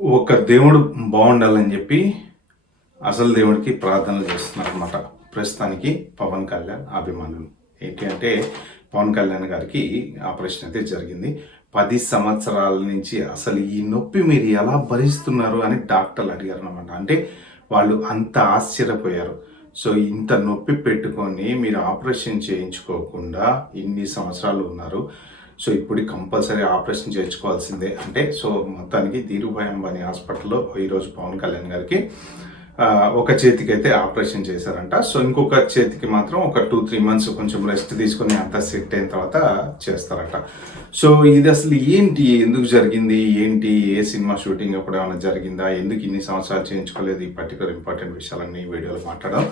ఒక దేవుడు బాగుండాలని చెప్పి అసలు దేవుడికి ప్రార్థనలు చేస్తున్నారు అనమాట. ప్రస్తుతానికి పవన్ కళ్యాణ్ అభిమానులు ఏంటి అంటే, పవన్ కళ్యాణ్ గారికి ఆపరేషన్ అయితే జరిగింది. 10 సంవత్సరాల నుంచి అసలు ఈ నొప్పి మీరు ఎలా భరిస్తున్నారు అని డాక్టర్లు అడిగారు అనమాట. అంటే వాళ్ళు అంత ఆశ్చర్యపోయారు. సో ఇంత నొప్పి పెట్టుకొని మీరు ఆపరేషన్ చేయించుకోకుండా ఇన్ని సంవత్సరాలు ఉన్నారు. సో ఇప్పుడు కంపల్సరీ ఆపరేషన్ చేయించుకోవాల్సిందే అంటే, సో మొత్తానికి ధీరుభాయ్ అంబానీ హాస్పిటల్లో ఈరోజు పవన్ కళ్యాణ్ గారికి ఒక చేతికి అయితే ఆపరేషన్ చేశారంట. సో ఇంకొక చేతికి మాత్రం ఒక 2-3 మంత్స్ కొంచెం రెస్ట్ తీసుకుని అంతా సెట్ అయిన తర్వాత చేస్తారట. సో ఇది అసలు ఏంటి, ఎందుకు జరిగింది, ఏంటి, ఏ సినిమా షూటింగ్ అప్పుడు ఏమైనా జరిగిందా, ఎందుకు ఇన్ని సంవత్సరాలు చేయించుకోలేదు, ఈ పర్టికులర్ ఇంపార్టెంట్ విషయాలన్నీ ఈ వీడియోలో మాట్లాడడం.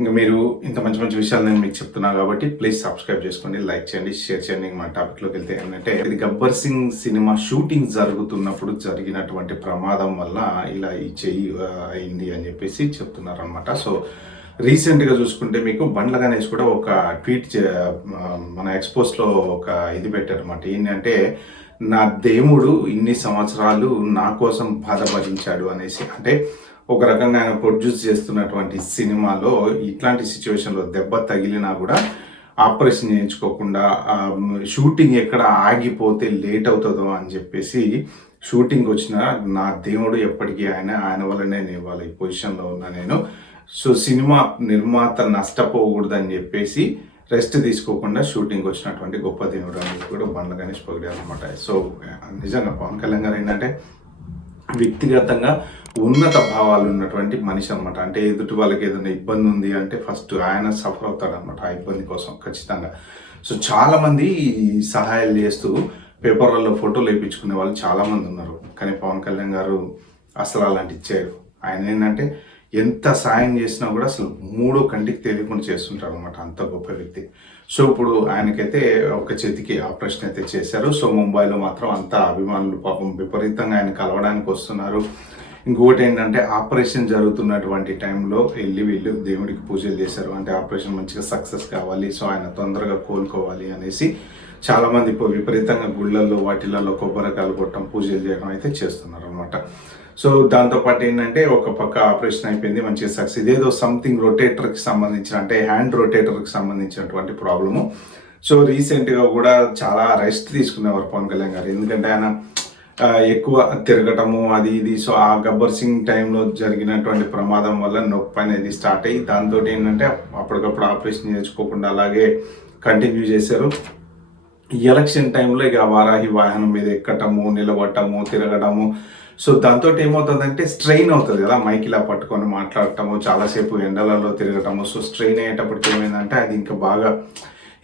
ఇంకా మీరు ఇంత మంచి మంచి విషయాలు నేను మీకు చెప్తున్నాను కాబట్టి ప్లీజ్ సబ్స్క్రైబ్ చేసుకోండి, లైక్ చేయండి, షేర్ చేయండి. మన టాపిక్లోకి వెళ్తే ఏంటంటే, ఇది గబ్బర్ సింగ్ సినిమా షూటింగ్ జరుగుతున్నప్పుడు జరిగినటువంటి ప్రమాదం వల్ల ఇలా ఈ చెయ్యి అయింది అని చెప్పేసి చెప్తున్నారు అనమాట. సో రీసెంట్గా చూసుకుంటే మీకు బండ్ల గణేష్ కూడా ఒక ట్వీట్ మన ఎక్స్పోస్లో ఒక ఇది పెట్టారు అనమాట. ఏంటంటే, నా దేవుడు ఇన్ని సంవత్సరాలు నా కోసం బాధపడించాడు అనేసి. అంటే ఒక రకంగా ఆయన ప్రొడ్యూస్ చేస్తున్నటువంటి సినిమాలో ఇట్లాంటి సిచ్యువేషన్లో దెబ్బ తగిలినా కూడా ఆపరేషన్ చేయించుకోకుండా షూటింగ్ ఎక్కడ ఆగిపోతే లేట్ అవుతుందో అని చెప్పేసి షూటింగ్ వచ్చిన నా దేవుడు ఎప్పటికీ ఆయన వల్లనే నేను వాళ్ళ ఈ పొజిషన్లో ఉన్నా నేను. సో సినిమా నిర్మాత నష్టపోకూడదని చెప్పేసి రెస్ట్ తీసుకోకుండా షూటింగ్ వచ్చినటువంటి గొప్ప దేవుడు అని కూడా బండ్ల గణేష్ పొగిడారు అనమాట. సో నిజంగా పవన్ కళ్యాణ్ గారు ఏంటంటే వ్యక్తిగతంగా ఉన్నత భావాలు ఉన్నటువంటి మనిషి అనమాట. అంటే ఎదుటి వాళ్ళకి ఏదైనా ఇబ్బంది ఉంది అంటే ఫస్ట్ ఆయన సఫర్ అవుతాడు అనమాట ఆ ఇబ్బంది కోసం ఖచ్చితంగా. సో చాలామంది సహాయాలు చేస్తూ పేపర్లలో ఫోటోలు వేయించుకునే వాళ్ళు చాలామంది ఉన్నారు. కానీ పవన్ కళ్యాణ్ గారు అసలు అలాంటి ఇచ్చారు. ఆయన ఏంటంటే ఎంత సాయం చేసినా కూడా అసలు మూడో కంటికి తెలియకుండా చేస్తుంటారు అనమాట, అంత గొప్ప వ్యక్తి. సో ఇప్పుడు ఆయనకైతే ఒక చేతికి ఆపరేషన్ అయితే చేశారు. సో ముంబైలో మాత్రం అంత అభిమానులు పాపం విపరీతంగా ఆయన కలవడానికి వస్తున్నారు. ఇంకొకటి ఏంటంటే, ఆపరేషన్ జరుగుతున్నటువంటి టైంలో వెళ్ళి వీళ్ళు దేవుడికి పూజలు చేశారు. అంటే ఆపరేషన్ మంచిగా సక్సెస్ కావాలి, సో ఆయన తొందరగా కోలుకోవాలి అనేసి చాలామంది ఇప్పుడు విపరీతంగా గుళ్ళల్లో వాటిలలో కొబ్బరికాయలు కొట్టడం, పూజలు చేయడం అయితే చేస్తున్నారు అనమాట. సో దాంతోపాటు ఏంటంటే, ఒక పక్క ఆపరేషన్ అయిపోయింది, మంచిగా సక్సెస్. ఇదేదో సంథింగ్ రొటేటర్కి సంబంధించిన, అంటే హ్యాండ్ రొటేటర్కి సంబంధించినటువంటి ప్రాబ్లము. సో రీసెంట్గా కూడా చాలా రెస్ట్ తీసుకునేవారు పవన్ కళ్యాణ్ గారు, ఎందుకంటే ఆయన ఎక్కువ తిరగటము అది ఇది. సో ఆ గబ్బర్ సింగ్ టైంలో జరిగినటువంటి ప్రమాదం వల్ల నొప్పి అనేది స్టార్ట్ అయ్యి దాంతో ఏంటంటే అప్పటికప్పుడు ఆపరేషన్ చేసుకోకుండా అలాగే కంటిన్యూ చేశారు. ఎలక్షన్ టైంలో ఇక వారాహి వాహనం మీద ఎక్కటము, నిలబడటము, తిరగడము. సో దాంతో ఏమవుతుందంటే స్ట్రెయిన్ అవుతుంది కదా, మైక్ ఇలా పట్టుకొని మాట్లాడటము, చాలాసేపు ఎండలలో తిరగటము. సో స్ట్రెయిన్ అయ్యేటప్పటికి ఏమైందంటే అది ఇంకా బాగా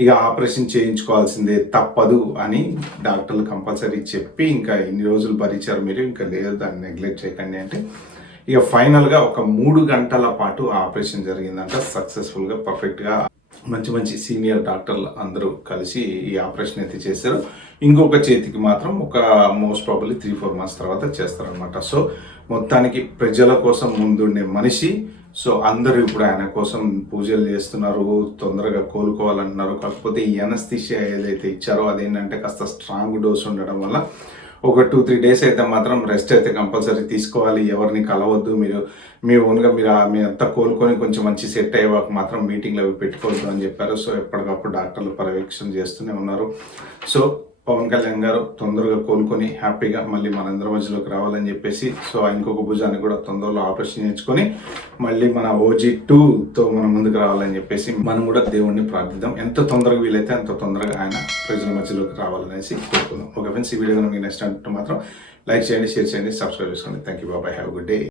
ఇక ఆపరేషన్ చేయించుకోవాల్సిందే, తప్పదు అని డాక్టర్లు కంపల్సరీ చెప్పి ఇంకా ఇన్ని రోజులు భరించారు మీరు, ఇంకా లేదు దాన్ని నెగ్లెక్ట్ చేయకండి అంటే ఇక ఫైనల్గా ఒక 3 గంటల పాటు ఆపరేషన్ జరిగిందంట. సక్సెస్ఫుల్గా పర్ఫెక్ట్గా మంచి మంచి సీనియర్ డాక్టర్లు అందరూ కలిసి ఈ ఆపరేషన్ అయితే చేశారు. ఇంకొక చేతికి మాత్రం ఒక మోస్ట్ ప్రాబబ్లీ 3-4 మంత్స్ తర్వాత చేస్తారనమాట. సో మొత్తానికి ప్రజల కోసం ముందుండే మనిషి. సో అందరూ ఇప్పుడు ఆయన కోసం పూజలు చేస్తున్నారు, తొందరగా కోలుకోవాలంటున్నారు. కాకపోతే ఈ ఎనస్థీషియా ఏదైతే ఇచ్చారో అదేంటంటే కాస్త స్ట్రాంగ్ డోస్ ఉండడం వల్ల ఒక 2-3 డేస్ అయితే మాత్రం రెస్ట్ అయితే కంపల్సరీ తీసుకోవాలి. ఎవరిని కలవద్దు, మీరు మీ ఓన్గా మీ అంతా కోలుకొని కొంచెం మంచి సెట్ అయ్యేవాకు మాత్రం మీటింగ్లు అవి పెట్టుకోవద్దు అని చెప్పారు. సో ఎప్పటికప్పుడు డాక్టర్లు పర్యవేక్షణ చేస్తూనే ఉన్నారు. సో పవన్ కళ్యాణ్ గారు తొందరగా కోలుకొని హ్యాపీగా మళ్ళీ మనందరి మధ్యలోకి రావాలని చెప్పేసి, సో ఇంకొక భుజాన్ని కూడా తొందరలో ఆపరేషన్ చేయించుకొని మళ్ళీ మన OG2తో మనం ముందుకు రావాలని చెప్పేసి మనం కూడా దేవుణ్ణి ప్రార్థిద్దాం. ఎంత తొందరగా వీలైతే అంత తొందరగా ఆయన ప్రజల మధ్యలోకి రావాలనేసి కోరుకుందాం. ఓకే ఫ్రెండ్స్, ఈ వీడియో మీకు నెక్స్ట్ అంటే మాత్రం లైక్ చేయండి, షేర్ చేయండి, సబ్స్క్రైబ్ చేసుకోండి. థ్యాంక్ యూ, బాబాయ్, హ్యావ్ గుడ్ డే.